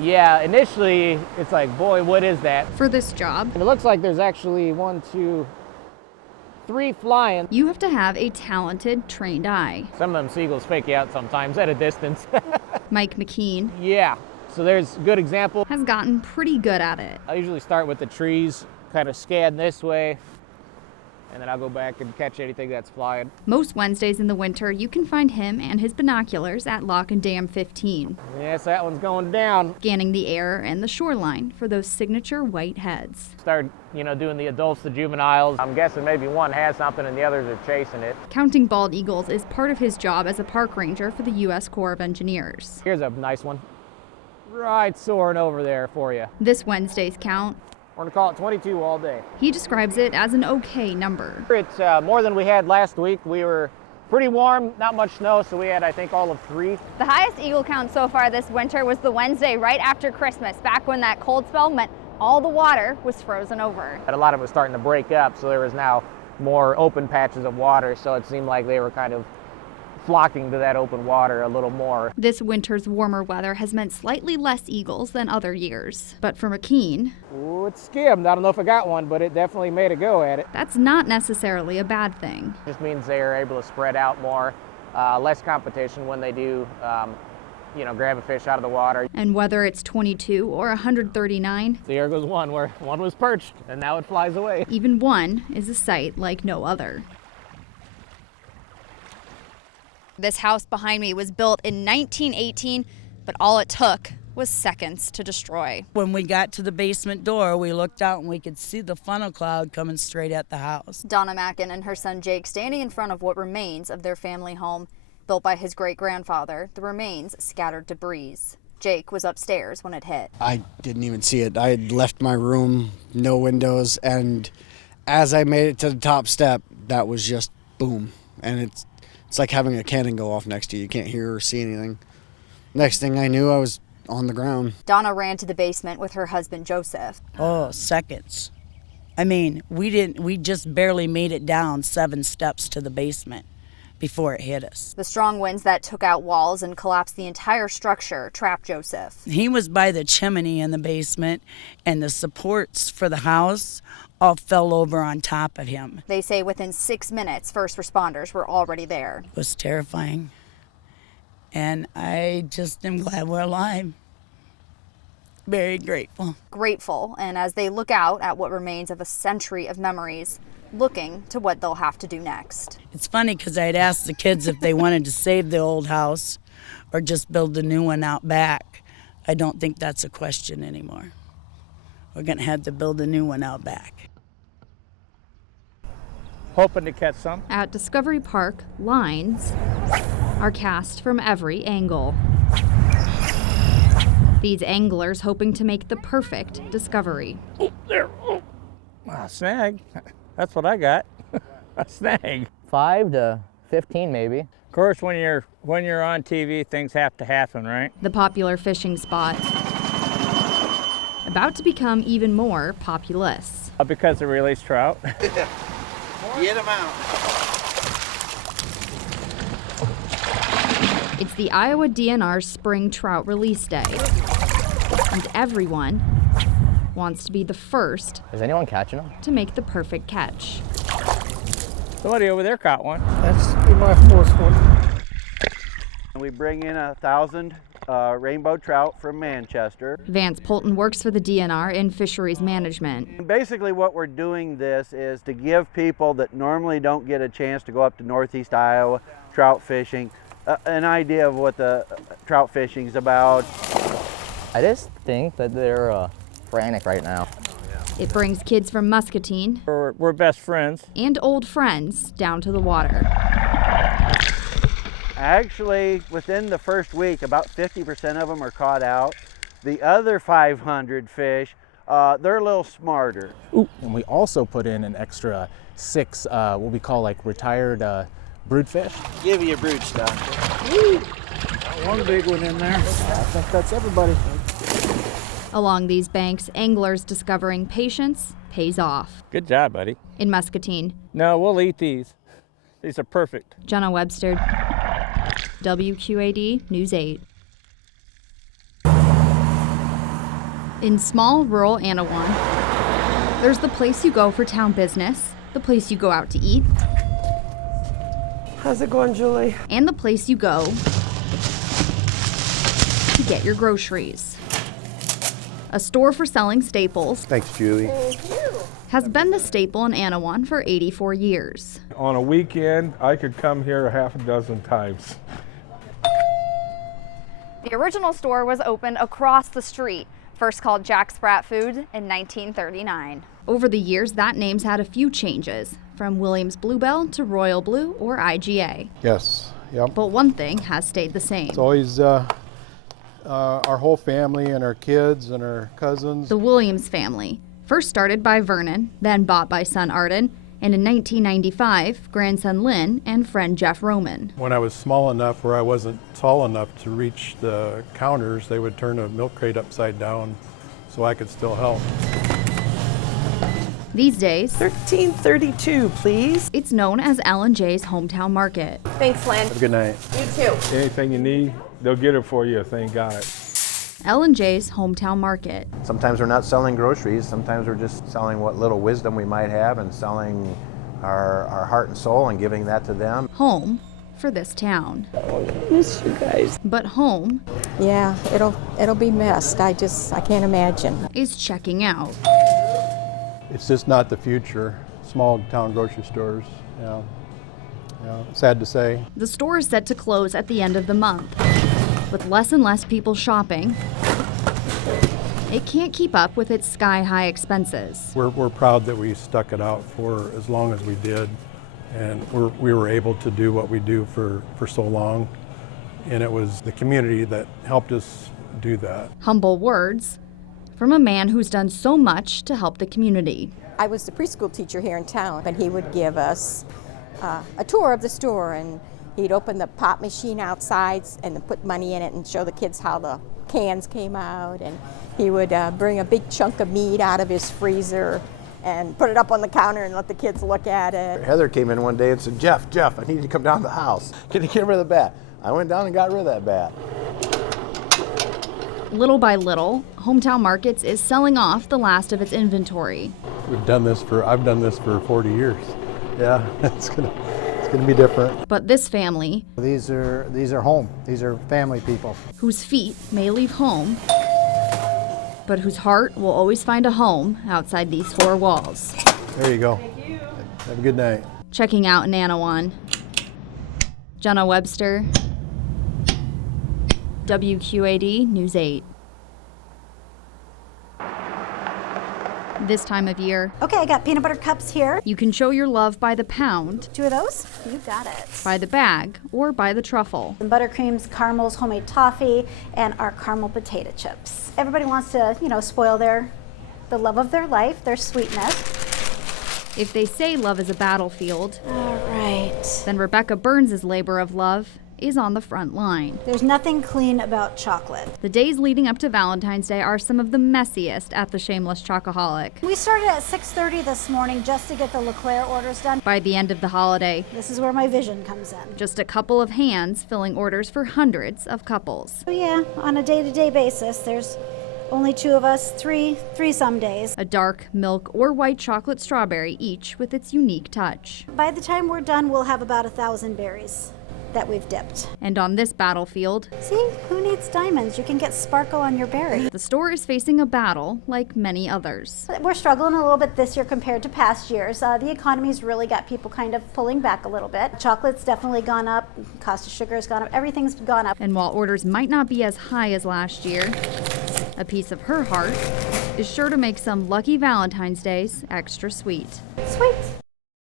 Yeah, initially it's like, boy, what is that? For this job, And it looks like there's actually 1, 2, 3 flying. you have to have a talented, trained eye. Some of them seagulls fake you out sometimes at a distance. Mike McKean Yeah, so there's a good example. has gotten pretty good at it. I usually start with the trees, kind of scan this way, and then I'll go back and catch anything that's flying. Most Wednesdays in the winter, you can find him and his binoculars at Lock and Dam 15, Yes, that one's going down. scanning the air and the shoreline for those signature white heads. Start, doing the adults, the juveniles. I'm guessing maybe one has something and the others are chasing it. Counting bald eagles is part of his job as a park ranger for the U.S. Corps of Engineers. Here's a nice one. Right soaring over there for you. This Wednesday's count, We're gonna call it 22 all day. he describes it as an okay number. It's more than we had last week. We were pretty warm, not much snow, so we had, I think, all of 3. The highest eagle count so far this winter was the Wednesday right after Christmas, back when that cold spell meant all the water was frozen over. And a lot of it was starting to break up, so there was now more open patches of water, so it seemed like they were kind of flocking to that open water a little more. This winter's warmer weather has meant slightly less eagles than other years. But for McKean, Ooh, it skimmed. I don't know if I got one, but it definitely made a go at it. that's not necessarily a bad thing. Just means they are able to spread out more, less competition when they do, grab a fish out of the water. And whether it's 22 or 139, There goes one where one was perched, and now it flies away. even one is a sight like no other. This house behind me was built in 1918, but all it took was seconds to destroy. When we got to the basement door, we looked out and we could see the funnel cloud coming straight at the house. Donna Mackin and her son Jake standing in front of what remains of their family home, built by his great-grandfather, the remains scattered debris. Jake was upstairs when it hit. I didn't even see it. I had left my room, no windows, and as I made it to the top step, that was just boom. And it's like having a cannon go off next to you. You can't hear or see anything. Next thing I knew, I was on the ground. Donna ran to the basement with her husband Joseph. Oh, seconds. I mean, we just barely made it down 7 steps to the basement before it hit us. The strong winds that took out walls and collapsed the entire structure trapped Joseph. He was by the chimney in the basement, and the supports for the house all fell over on top of him. They say within 6 minutes, first responders were already there. It was terrifying, and I just am glad we're alive. Very grateful. Grateful, and as they look out at what remains of a century of memories, looking to what they'll have to do next. It's funny because I'd asked the kids if they wanted to save the old house or just build a new one out back. I don't think that's a question anymore. We're going to have to build a new one out back. Hoping to catch some. At Discovery Park, lines are cast from every angle. These anglers hoping to make the perfect discovery. Oh, there. Oh. Snag. That's what I got. A snag. 5 to 15 maybe. Of course, when you're on TV, things have to happen, right? The popular fishing spot about to become even more populous. Because they release trout. Get them out. It's the Iowa DNR's spring trout release day, and everyone wants to be the first Is anyone catching them? to make the perfect catch. Somebody over there caught one. That's my 4th one. We bring in 1,000 rainbow trout from Manchester. Vance Polton works for the DNR in fisheries management. And basically what we're doing this is to give people that normally don't get a chance to go up to Northeast Iowa trout fishing an idea of what the trout fishing is about. I just think that they're frantic right now. It brings kids from Muscatine We're best friends. and old friends down to the water. Actually, within the first week, about 50% of them are caught out. The other 500 fish, they're a little smarter. Ooh, and we also put in an extra 6 what we call like retired broodfish. Give you a brood stuff. One big one in there. I think that's everybody. Along these banks, anglers discovering patience pays off. Good job, buddy. In Muscatine, No, we'll eat these. These are perfect. Jenna Webster, WQAD News 8. In small, rural Anawan, there's the place you go for town business, the place you go out to eat. How's it going, Julie? And the place you go to get your groceries. A store for selling staples. Thanks, Julie. Has been the staple in Anawan for 84 years. On a weekend, I could come here a half a dozen times. The original store was opened across the street, first called Jack Sprat Food in 1939. Over the years, that name's had a few changes, from Williams Bluebell to Royal Blue or IGA. Yes, yep. But one thing has stayed the same. It's always our whole family and our kids and our cousins. The Williams family, first started by Vernon, then bought by son Arden, and in 1995, grandson Lynn and friend Jeff Roman. When I was small enough where I wasn't tall enough to reach the counters, they would turn a milk crate upside down so I could still help. These days, 1332, please. it's known as L&J's Hometown Market. Thanks, Lynn. Have a good night. You too. Anything you need, they'll get it for you if they ain't got it. L&J's Hometown Market. Sometimes we're not selling groceries, sometimes we're just selling what little wisdom we might have and selling our heart and soul and giving that to them. Home for this town. Miss you guys. But home Yeah, it'll be missed. I can't imagine. is checking out. It's just not the future. Small town grocery stores, yeah. Sad to say. The store is set to close at the end of the month. With less and less people shopping, it can't keep up with its sky-high expenses. We're proud that we stuck it out for as long as we did, and we were able to do what we do for so long, and it was the community that helped us do that. Humble words from a man who's done so much to help the community. I was the preschool teacher here in town, and he would give us a tour of the store, and he'd open the pop machine outside and then put money in it and show the kids how the cans came out, and he would bring a big chunk of meat out of his freezer and put it up on the counter and let the kids look at it. Heather came in one day and said, Jeff, I need you to come down to the house. Can you get rid of the bat? I went down and got rid of that bat. Little by little, Hometown Markets is selling off the last of its inventory. I've done this for 40 years. Yeah, it's gonna be different. But this family, These are home. These are family people. whose feet may leave home, but whose heart will always find a home outside these four walls. There you go. Thank you. Have a good night. Checking out in Anawan, Jenna Webster, WQAD News 8. This time of year, Okay, I got peanut butter cups here. you can show your love by the pound, 2 of those. You got it. by the bag, or by the truffle. Some buttercreams, caramels, homemade toffee, and our caramel potato chips. Everybody wants to, spoil the love of their life, their sweetness. If they say love is a battlefield, All right. then Rebecca Burns' labor of love is on the front line. There's nothing clean about chocolate. The days leading up to Valentine's Day are some of the messiest at the Shameless Chocoholic. We started at 6:30 this morning just to get the LeClaire orders done. By the end of the holiday, This is where my vision comes in. just a couple of hands filling orders for hundreds of couples. So yeah, on a day-to-day basis, there's only 2 of us, three some days. A dark, milk, or white chocolate strawberry, each with its unique touch. By the time we're done, we'll have about 1,000 berries that we've dipped. And on this battlefield, See, who needs diamonds? You can get sparkle on your berry. the store is facing a battle like many others. We're struggling a little bit this year compared to past years. The economy's really got people kind of pulling back a little bit. Chocolate's definitely gone up, cost of sugar has gone up, everything's gone up. And while orders might not be as high as last year, a piece of her heart is sure to make some lucky Valentine's Days extra sweet. Sweet.